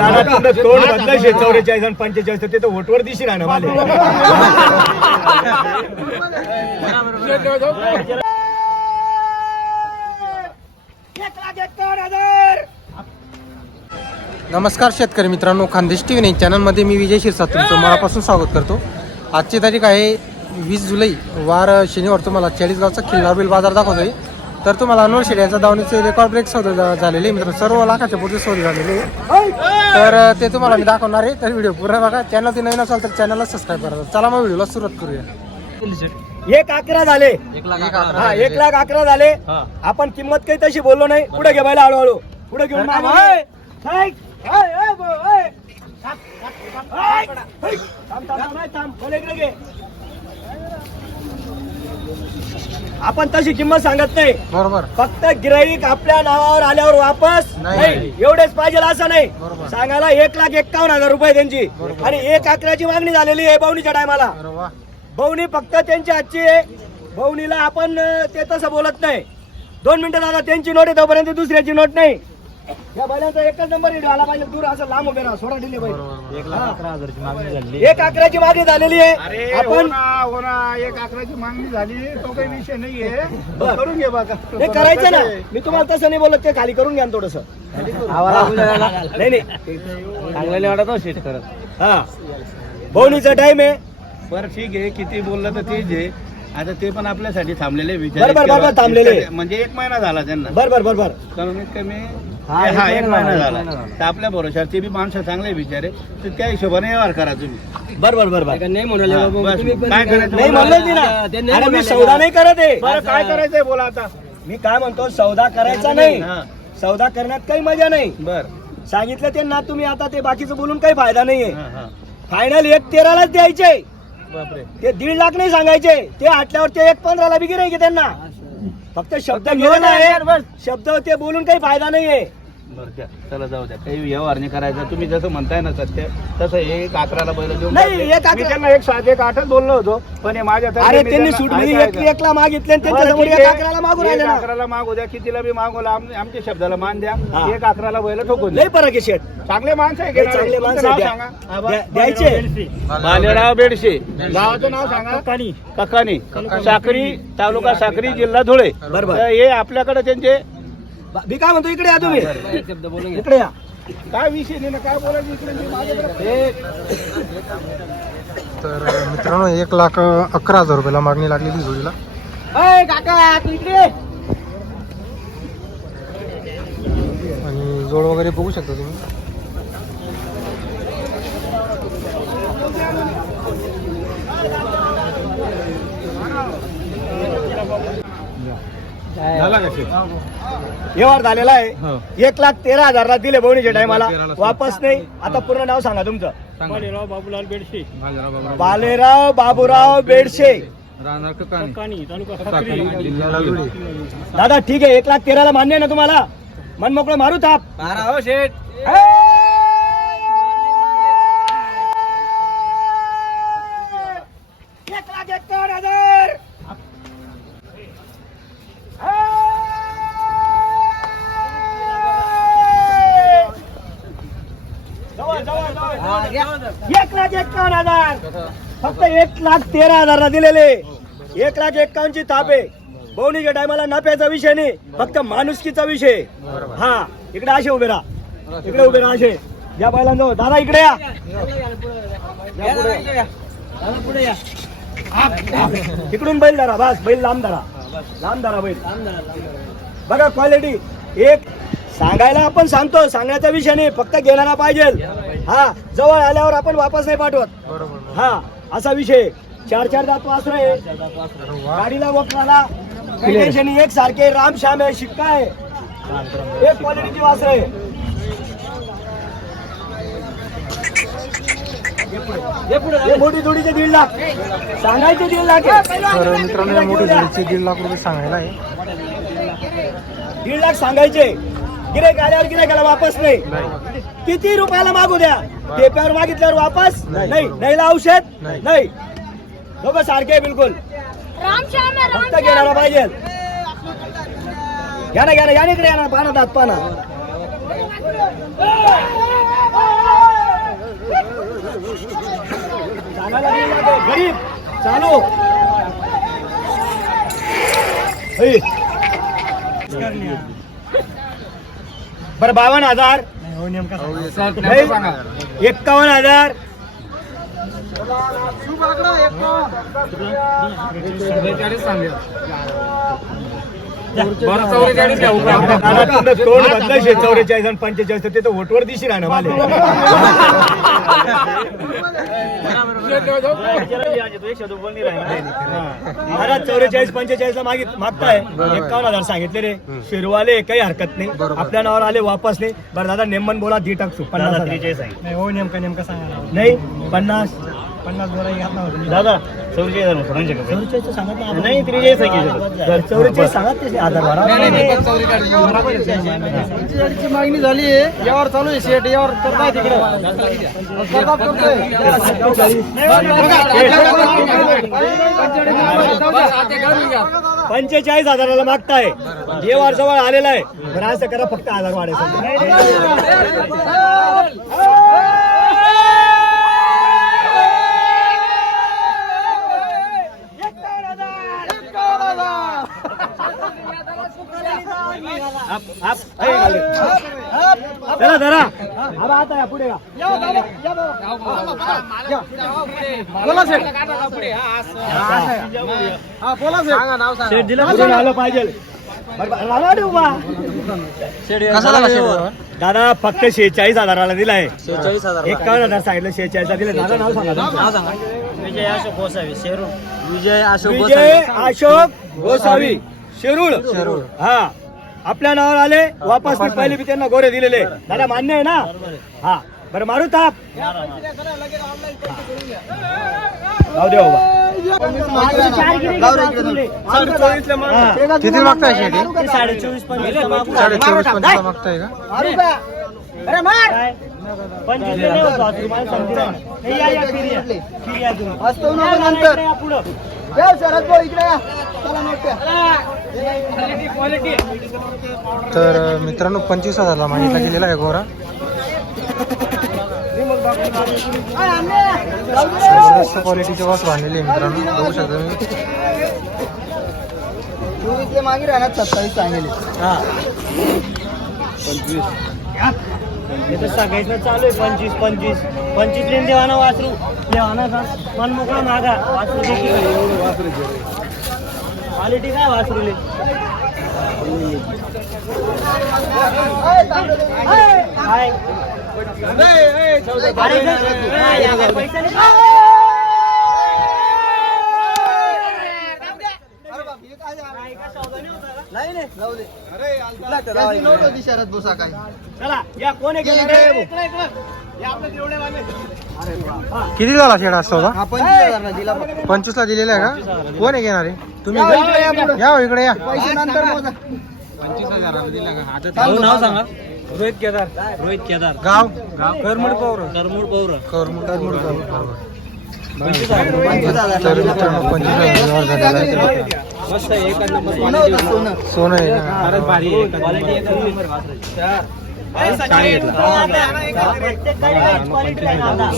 तोंड बदलायचे चौवेचाळीस आणि पंचेचाळीस ते तर वोटवर दिशी ना मला. नमस्कार शेतकरी मित्रांनो खानदेश टी व्ही चॅनलमध्ये मी विजय शिरसाट तुमचं मनापासून स्वागत करतो. आजची तारीख आहे वीस जुलै वार शनिवार तुम्हाला चाळीसगावचा बिल बाजार दाखवतोय. तर तुम्हाला अनवर शेड्याचा दावणीचे रेकॉर्ड ब्रेक सौदे झा- झालेले आहे मित्रांनो सर्व लाखाच्या पुढचे सौदे झालेले आहे. तर ते तुम्हाला मी दाखवणार आहे तर व्हिडिओ पूर्ण बघा चॅनल ते नवीन असाल तर चॅनलला सबस्क्राईब करा चला मग व्हिडिओला सुरुवात करूया एक अकरा झाले एक लाख अकरा हा एक लाख अकरा झाले आपण किंमत काही तशी बोललो नाही पुढे घे बायला हळूहळू पुढे घेऊन. थांब, थांब, थांब, हाय, थांब. बोल इकडे घे. आपण तशी किंमत सांगत नाही. बरोबर. फक्त गिराईक आपल्या नावावर आल्यावर वापस नाही. एवढेच पाहिजे असं नाही. सांगायला एक लाख एक्कावन्न हजार रुपये त्यांची. आणि एक अकराची मागणी झालेली आहे बवणीच्या टायमाला. बवणी फक्त त्यांची आजची आहे. बवणीला आपण ते तसं बोलत नाही. दोन मिनिटं दादा त्यांची नोट आहे तोपर्यंत दुसऱ्याची नोट नाही. या बैलांचा एकच नंबर आहे आला पाहिजे. दूर असं लांब उभे राहा. सोडा दिले बैल एक अकराची मागणी झालेली आहे. आपण हो ना एक अकराची मागणी झाली. तो काही विषय नाहीये. बरं. करून घे बघा ते करायचं ना. मी तुम्हाला तसं नाही बोलत. ते खाली करून घ्या थोडस. नाही नाही. हा बवणीचा टाइम आहे. बरं ठीक आहे. किती बोललं तर तेच आहे. आता ते पण आपल्यासाठी थांबलेले विचार बरं, बरं, बरं, थांबलेले. म्हणजे एक महिना झाला त्यांना. बर बर बर बर. कमीत कमी हा, एक हा एक महिना महिना झाला, झाला. तर आपल्या भरोशावर ते बी माणसं चांगले विचार. आहे तर त्या हिशोबाने व्यवहार करा तुम्ही. बर बर बर बर. हा, बस. काय करायचं नाही बोला. म्हणलं ती ना. अरे मी सौदा नाही करत आहे. बरं काय करायचंय बोला आता. मी काय म्हणतो सौदा करायचा नाही हा, सौदा करण्यात काही मजा नाही. बर. सांगितलं ते ना तुम्ही आता ते बाकीचं बोलून काही फायदा नाहीये. हा, हा. फायनल एक तेरालाच द्यायचे. बापरे. ते दीड लाख नाही सांगायचे. ते आटल्यावर ते एक पंधराला बी गिरायचे त्यांना. फक्त शब्द घेऊन आहे. शब्द ते बोलून काही फायदा नाहीये. बरं चला जाऊ द्या. काही व्यवहार नाही करायचा. तुम्ही जसं म्हणताय ना सत्य तसं एक अकराला बैल घेऊन नाही, टाकले. एक अकरा- त्यांना एक सात एक आठच बोललो होतो पण हे माझ्या तर्फे अरे मी त्यांनी त्यांना- सूट ऐका, एक ऐका. एकला मागितले आणि बरं, त्यांच्यासमोर ठीक एक आहे. अकराला मागून एक राहिले ना. अकराला मागू द्या. कितीला बी मागू आम- आमच्या शब्दाला मान द्या. हा. एक अकराला बैल ठोकून द्या. लय फरक आहे शेट चांगले माणसं आहे लय घेणारे. चांगले तुमचं माणसं नाव द्या- सांगा. आबा. द्या- द्यायचे. बालेराव बेडशे. गावाचं नाव सांगा. ककानी साक्री तालुका साक्री जिल्हा धुळे. बरोबर. तर हे आपल्याकडे त्यांचे मी काय म्हणतो इकडे या तुम्ही. इकडे या. काय विषय नाही ना काय बोलायचं इकडे? माझ्याकडे तर मित्रांनो एक लाख अकरा हजार रुपयाला मागणी लागलेली जोडीला. काका तू इकडे. आणि जोड वगैरे बघू शकता तुम्ही. व्यवहार झालेला आहे. एक लाख तेरा हजारला दिले बवणीच्या टायमाला वापस नाही. आता पूर्ण नाव सांगा तुमचं. बालेराव बाबूलाल बेडशे. बालेराव बाबूराव बेडशे. दादा ठीक आहे. एक लाख तेराला मान्य आहे ना तुम्हाला? मन मोकळं मारू थाप. एक लाख एकावन्न हजार जवळ, जवळ, जवळ. एक लाख हजार फक्त एक लाख तेरा हजारला दिलेले. एक लाख एक्कावन्न ची थाप आहे बवणीच्या टायमाला नफ्याचा विषय नाही फक्त माणुसकीचा विषय. हा इकडे असे उभे राहा. इकडे उभे राहा असे या बैलांजवळ. दादा इकडे या. या इकडून बैल धरा बस. बैल लांब धरा. लांब धरा बैल. बघा क्वालिटी एक सांगायला आपण सांगतो सांगण्याचा विषय नाही फक्त घेणारा पाहिजे. हा जवळ आल्यावर आपण वापस नाही पाठवत. हा असा विषय. चार चार दात वासर आहे गाडीला नाही. एक सारखे राम श्याम आहे शिक्का आहे. एक क्वालिटीची वासर आहे मोठी जोडीचे दीड लाख. सांगायचे दीड लाख. तर मित्रांनो मोठी जोडीचे दीड लाख रुपये सांगायला आहे. दीड लाख सांगायचे. गिरेक आल्यावर गिरेकाला वापस नाही. किती रुपयाला मागू द्या? टेप्यावर मागितल्यावर वापस? नाही. नाही. नाहीला औषध? नाही. नाही. दोघं सारखे बिलकुल. राम श्याम आहे, राम फक्त घेणारा. पाहिजे. घ्या ना घ्या ना या ना इकडे या ना पाना दात पाना. गरीब चालू. बरं बावन्न हजार. नाही. एक्कावन्न हजार. तोंड बदलाय शे चौवेचाळीस आणि पंचेचाळीस ते तर वोटवर दिशी ना मला. महाराज चौवेचाळीस पंचेचाळीस ला मागित मागताय. एकावन्न हजार सांगितले रे. शिरवाले काही हरकत नाही. आपल्या नावावर आले वापस नाही. बरं दादा नेमन बोला दी टाकतो. पन्नास हजार. हो नेमका नेमका सांगा नाही पन्नास. पन्नास बोला दादा चौवेचाळीस हजार सांगत नाही नाही त्रेचाळीस सांगितलं चौवेचाळीस ते आधार मागणी झाली आहे. यावर चालू आहे शेट यावर करताय. पंचेचाळीस हजाराला मागताय. जे वार जवळ आलेला आहे. बरं असं करा फक्त आधार चला धरा आता या पुढे या बोला दिलं पुढे आलं पाहिजे दादा फक्त शेहेचाळीस हजाराला दिलाय शेहेचाळीस हजार एकावन्न हजार सांगितलं शेहेचाळीस दिले दादा नाव सांगा तुमचं. विजय अशोक गोसावी शेरू विजय अशोक विजय अशोक गोसावी शिरूळ शिरूळ. हा आपल्या नावावर आले वापस मी पहिले बी त्यांना गोरे दिलेले. दादा मान्य आहे ना? हा. बरं मारू ताप. जाऊ दे बाबा. हा. किती मागताय शेट ते साडे चोवीस पंचवीस साडे चोवीस पंचवीस मागताय का? नाही होत बा, तुम्हाला इकडे. तर मित्रांनो पंचवीस हजारला मागितला गेलेला आहे गोरा जबरदस्त क्वालिटीचे वास बांधलेले आहे मित्रांनो. बघू शकता तुम्ही. हा. हे तर सगळ्याचं चालू आहे पंचवीस पंचवीस पंचवीस लेन देवाना वासरू देवाना का मन मोकळा मागा वासरू क्वालिटी काय वासरूले काय, पैसा नाही? काय, काय सौदा नाही होता का? चला या कोण आहे गेला. रे? किती झाला शेड असतो पंचवीस ला दिलेला आहे का? कोण आहे घेणारे? तुम्ही का? या हो इकडे या. नाव सांगा. रोहित केदार. रोहित केदार. गाव? करमड पौर. करमूड पौर. करमूड करमूड तर मित्रांनो पंचवीस हजार झालेला आहे मस्त एक नंबर सोनं आहे? क्वालिटी एक नंबर क्वालिटी आहे ना आता.